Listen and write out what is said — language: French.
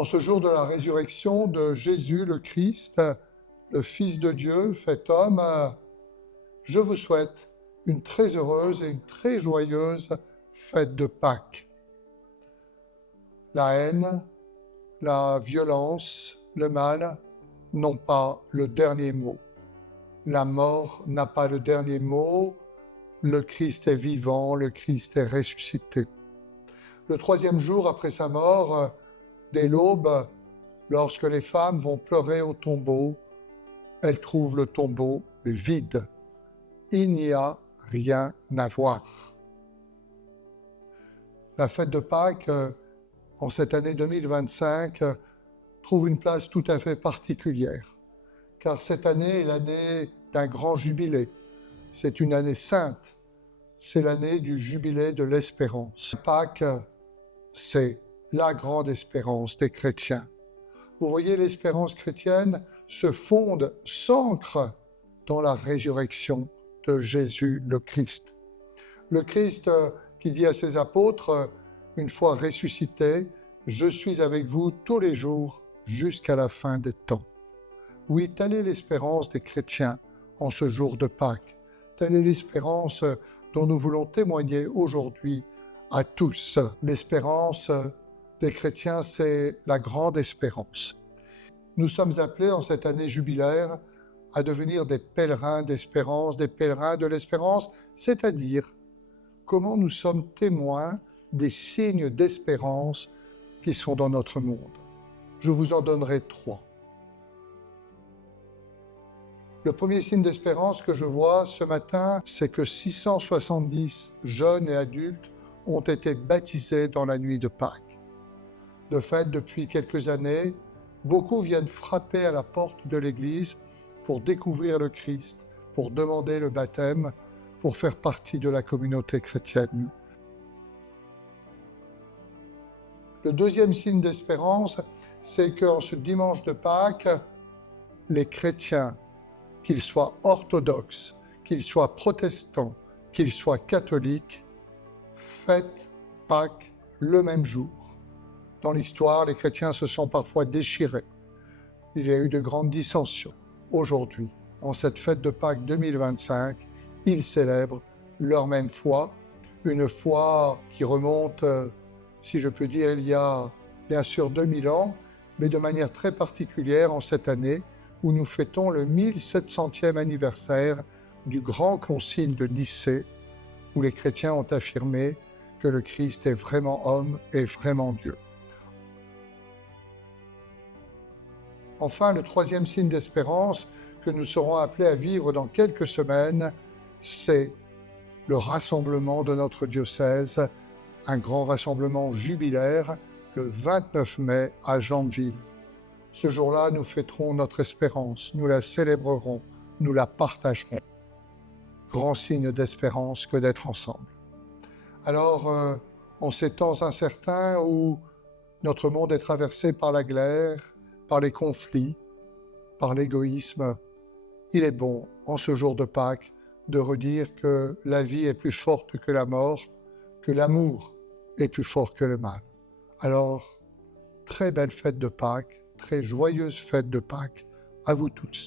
En ce jour de la résurrection de Jésus le Christ, le Fils de Dieu fait homme, je vous souhaite une très heureuse et une très joyeuse fête de Pâques. La haine, la violence, le mal n'ont pas le dernier mot. La mort n'a pas le dernier mot. Le Christ est vivant, le Christ est ressuscité. Le troisième jour après sa mort, dès l'aube, lorsque les femmes vont pleurer au tombeau, elles trouvent le tombeau vide. Il n'y a rien à voir. La fête de Pâques, en cette année 2025, trouve une place tout à fait particulière, car cette année est l'année d'un grand jubilé. C'est une année sainte, c'est l'année du jubilé de l'espérance. Pâques, c'est la grande espérance des chrétiens. Vous voyez, l'espérance chrétienne se fonde, s'ancre dans la résurrection de Jésus le Christ. Le Christ qui dit à ses apôtres, une fois ressuscité, « Je suis avec vous tous les jours jusqu'à la fin des temps ». Oui, telle est l'espérance des chrétiens en ce jour de Pâques. Telle est l'espérance dont nous voulons témoigner aujourd'hui à tous. L'espérance des chrétiens, c'est la grande espérance. Nous sommes appelés en cette année jubilaire à devenir des pèlerins d'espérance, des pèlerins de l'espérance, c'est-à-dire comment nous sommes témoins des signes d'espérance qui sont dans notre monde. Je vous en donnerai 3. Le premier signe d'espérance que je vois ce matin, c'est que 670 jeunes et adultes ont été baptisés dans la nuit de Pâques. De fait, depuis quelques années, beaucoup viennent frapper à la porte de l'Église pour découvrir le Christ, pour demander le baptême, pour faire partie de la communauté chrétienne. Le deuxième signe d'espérance, c'est qu'en ce dimanche de Pâques, les chrétiens, qu'ils soient orthodoxes, qu'ils soient protestants, qu'ils soient catholiques, fêtent Pâques le même jour. Dans l'histoire, les chrétiens se sont parfois déchirés. Il y a eu de grandes dissensions. Aujourd'hui, en cette fête de Pâques 2025, ils célèbrent leur même foi, une foi qui remonte, si je peux dire, il y a bien sûr 2000 ans, mais de manière très particulière en cette année où nous fêtons le 1700e anniversaire du grand concile de Nicée, où les chrétiens ont affirmé que le Christ est vraiment homme et vraiment Dieu. Enfin, le troisième signe d'espérance que nous serons appelés à vivre dans quelques semaines, c'est le rassemblement de notre diocèse, un grand rassemblement jubilaire le 29 mai à Jambeville. Ce jour-là, nous fêterons notre espérance, nous la célébrerons, nous la partagerons. Grand signe d'espérance que d'être ensemble. Alors, en ces temps incertains où notre monde est traversé par la guerre, par les conflits, par l'égoïsme, il est bon, en ce jour de Pâques, de redire que la vie est plus forte que la mort, que l'amour est plus fort que le mal. Alors, très belle fête de Pâques, très joyeuse fête de Pâques à vous tous.